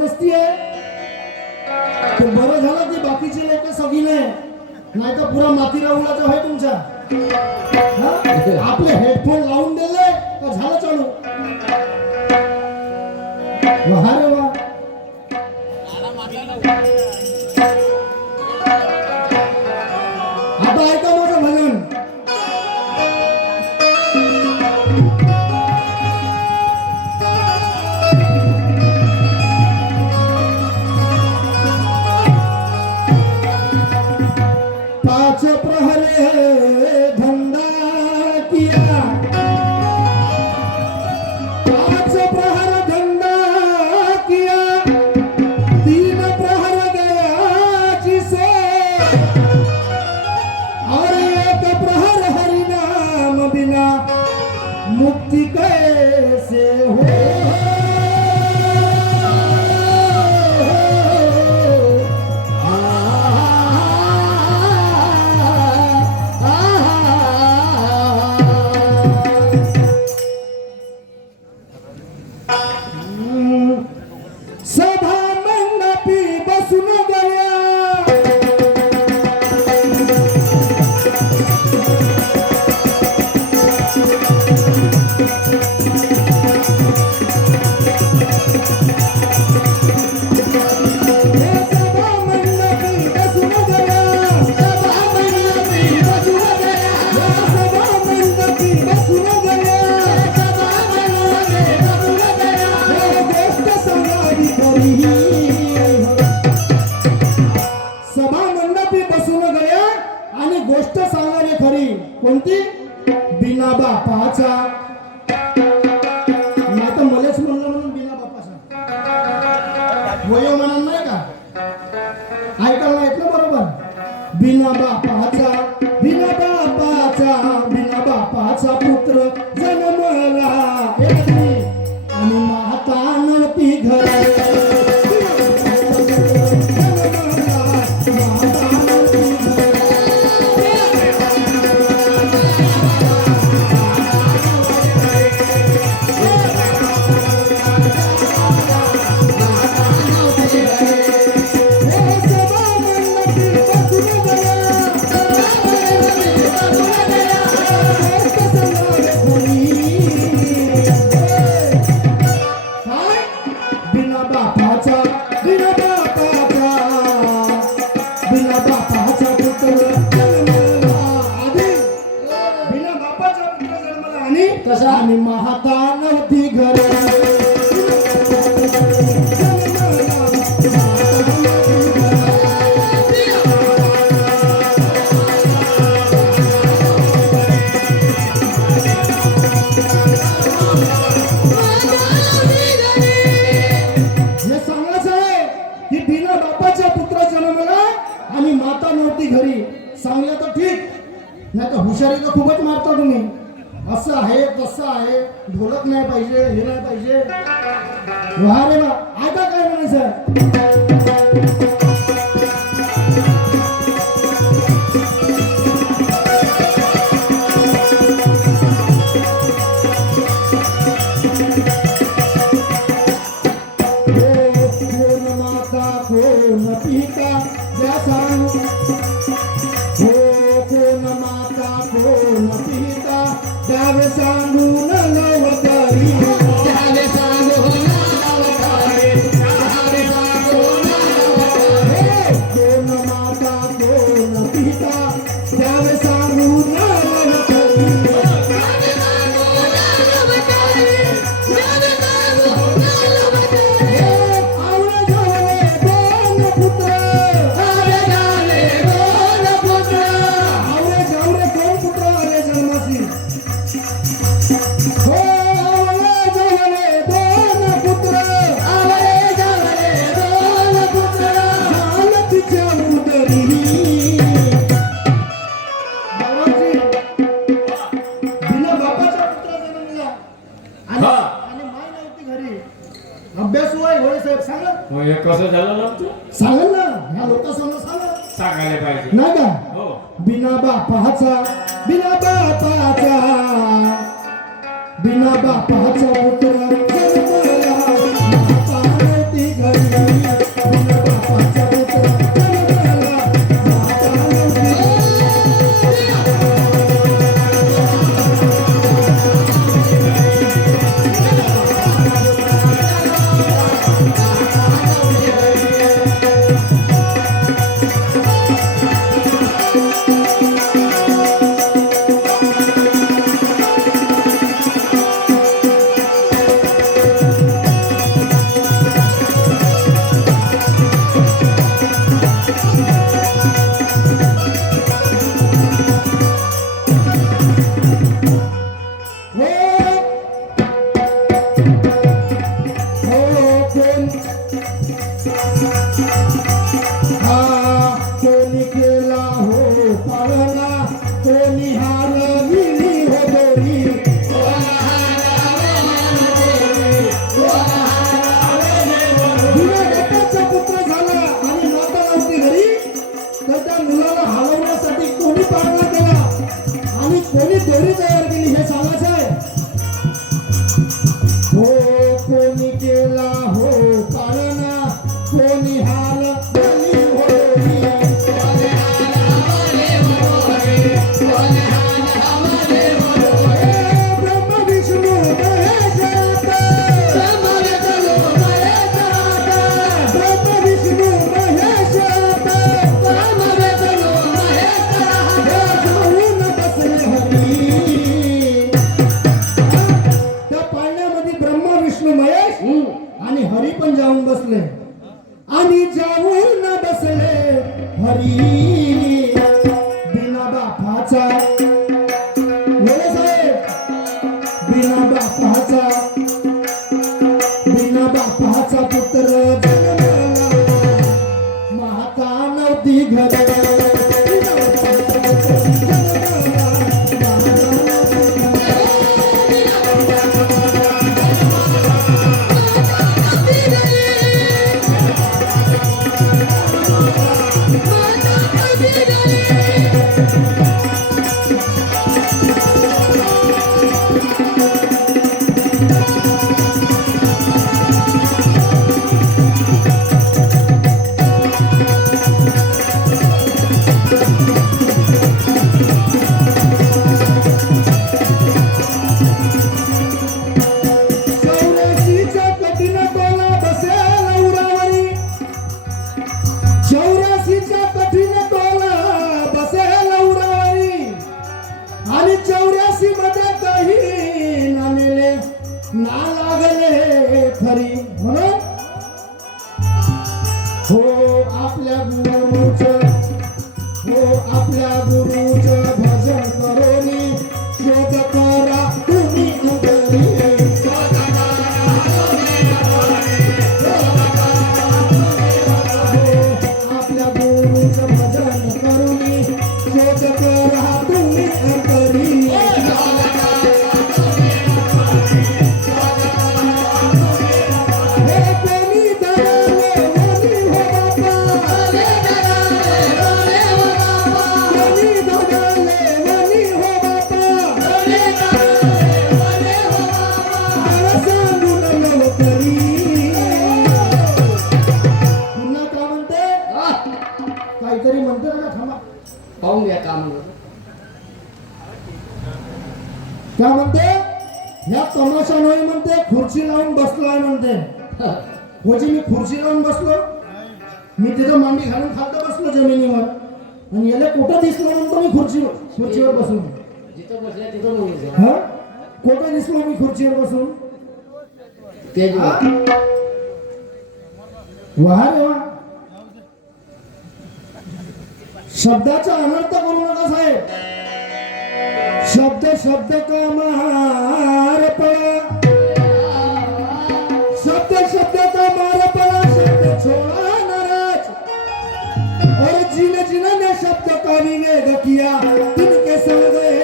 नसती आहे. ते बरं झालं ते बाकीचे लोक सगळीने नाही तर पुरा माती राहुलाचा आहे तुमच्या. आपले हेडफोन लावून दिले तर झालं चालू. रे वा आता ऐका सभा मंडपी बसून गया आणि गोष्ट खरी. कोणती? बिना बापाचा आता मलेच म्हणलं म्हणून बिना बापाचा वयो म्हणून नाही का? ऐकायला ऐकलं बरोबर. बिना बापाचा बिना वा रे वा आता काय म्हणायचं? বাপাচা বিনা বাপাচা আচ্ছা। বিনা বাপাচা আচ্ছা, हो दोरी नाही म्हणते खुर्ची लावून बसलोय म्हणते. होजी मी खुर्ची लावून बसलो. मी तिथं मांडी घालून खालतं बसलो जमिनीवर. आणि याला कुठं दिसलो म्हणतो मी खुर्चीवर खुर्चीवर बसून. हा? कुठं दिसलो मी खुर्चीवर बसून? तेच हा? बघ. वा रे वा शब्दाचा अनर्थ करू नका साहेब. शब्द शब्द का का विवेक किया तिनके संग गए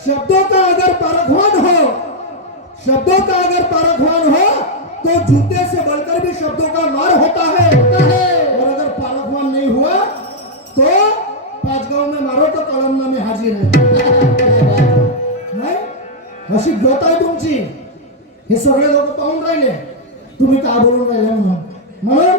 शब्दों का अगर परखवान हो, शब्दों का अगर परखवान हो तो जूते से बढ़कर भी शब्दों का मार होता है। और अगर परखवान नहीं हुआ तो पाँच गाँव में मारो तो कलम में हाजिर है। अशी गत आहे तुमची। हे सगळे लोक पाहून राहिले। तुम्ही का बोलून राहिले म्हणून? म्हणून